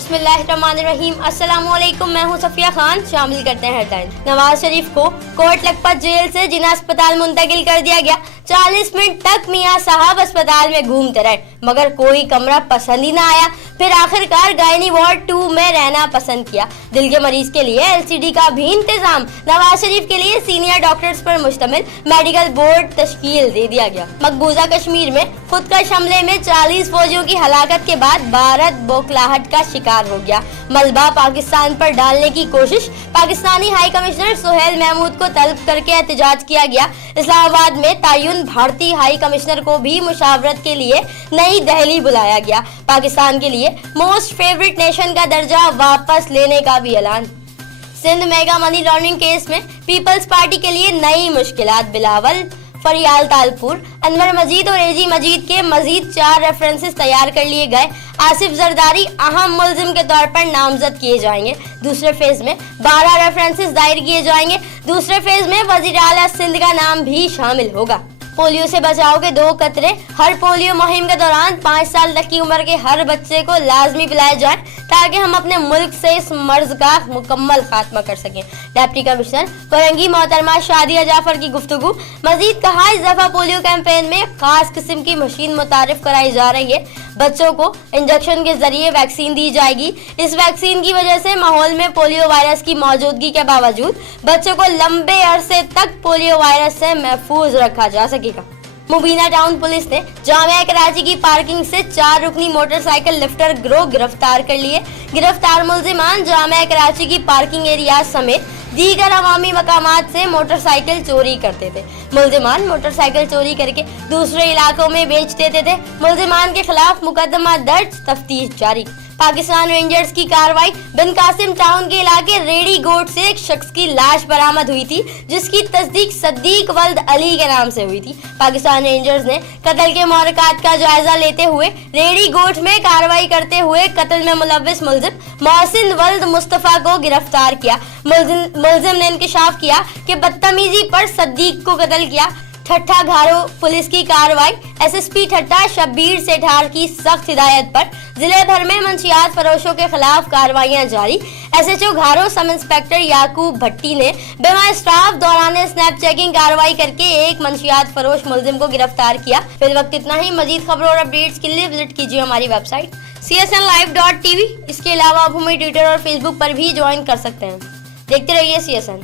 बिस्मिल्लाहिर्रहमानिर्रहीम। अस्सलाम वालेकुम, मैं हूं सफिया खान। शामिल करते हैं हेडलाइन। नवाज शरीफ को कोट लखपत जेल से जिना अस्पताल मुंतकिल कर दिया गया। 40 मिनट तक मियां साहब अस्पताल में घूमते रहे मगर कोई कमरा पसंद ही ना आया। फिर आखिरकार गायनी वार्ड 2 में रहना पसंद किया। दिल के मरीज के लिए LCD का भी इंतजाम। नवाज शरीफ के लिए सीनियर डॉक्टर्स पर मुश्तमिल मेडिकल बोर्ड तश्कील दे दिया गया। मकबूजा कश्मीर में खुदकश हमले में 40 फौजियों की हलाकत के बाद भारत बौखलाहट का शिकार हो गया। मलबा पाकिस्तान पर डालने की कोशिश। पाकिस्तानी हाई कमिश्नर सुहेल महमूद को तलब करके एहतजाज किया गया। इस्लामाबाद में तायुन भारतीय हाई कमिश्नर को भी मुशावरत के लिए नई दिल्ली बुलाया गया। पाकिस्तान के लिए मोस्ट फेवरेट नेशन का दर्जा वापस लेने का भी ऐलान। Sindh mega money laundering case में पीपल्स पार्टी के लिए नई मुश्किलात। बिलावल, फरियाल तालपुर, अनवर मजीद और एजी मजीद के मजीद 4 रेफरेंसेस तैयार कर लिए गए। आसिफ जरदारी अहम मुल्जिम के तौर पर नामजद किए जाएंगे। दूसरे फेज में 12 रेफरेंसेस दायर किए जाएंगे। दूसरे फेज में वजीर आला सिंध का नाम भी शामिल होगा। पोलियो से बचाव के 2 कतरे। हर पोलियो मुहिम के दौरान 5 साल तक की उम्र के हर बच्चे को लाजमी पिलाए जाएं ताकि हम अपने मुल्क से इस मर्ज का मुकम्मल खात्मा कर सकें। डिप्टी कमिश्नर कोरंगी मोहतरमा शादिया जाफर की गुफ्तगू। मजीद कहा, इस दफा पोलियो कैंपेन में खास किस्म की मशीन मुतारिफ कराई जा रही है। बच्चों को इंजेक्शन के जरिए वैक्सीन दी जाएगी। इस वैक्सीन की वजह से माहौल में पोलियो वायरस की मौजूदगी के बावजूद बच्चों को लंबे अरसे तक पोलियो वायरस से महफूज रखा जा सकेगा। मुबीना टाउन पुलिस ने जामिया कराची की पार्किंग से 4 रुकनी मोटरसाइकिल लिफ्टर गिरोह गिरफ्तार कर लिए। गिरफ्तार मुल्जिमान जामिया कराची की पार्किंग एरिया समेत दीगर अवामी मकामात से मोटरसाइकिल चोरी करते थे। मुल्जिमान मोटरसाइकिल चोरी करके दूसरे इलाकों में बेच देते थे। मुल्जिमान के खिलाफ मुकदमा दर्ज, तफ्तीश जारी। पाकिस्तान रेंजर्स की कार्रवाई। बिन कासिम टाउन के इलाके रेडी गोट से एक शख्स की लाश बरामद हुई थी जिसकी तस्दीक सद्दीक वल्द अली के नाम से हुई थी। पाकिस्तान रेंजर्स ने कत्ल के मुहर्रकात का जायजा लेते हुए रेडी गोट में कार्रवाई करते हुए कत्ल में मुलव्विस मुल्जिम मोहसिन वल्द मुस्तफा को गिरफ्तार किया। मुल्जिम ने इंकशाफ किया कि बदतमीजी पर सद्दीक को कत्ल किया। ठट्ठा घारो पुलिस की कार्रवाई। SSP ठट्ठा शब्बीर सेठार की सख्त हिदायत पर जिले भर में मंशियात फरोशों के खिलाफ कार्रवाइयां जारी। SHO घारो सब इंस्पेक्टर याकूब भट्टी ने बिमा स्टाफ दौरान स्नैप चेकिंग कार्रवाई करके एक मंशियात फरोश मुल्जिम को गिरफ्तार किया। फिर वक्त इतना ही। मजीद खबरों और अपडेट्स के लिए विजिट कीजिए हमारी वेबसाइट csnlive.tv। इसके अलावा आप हमें ट्विटर और फेसबुक पर भी ज्वाइन कर सकते हैं। देखते रहिए CSN।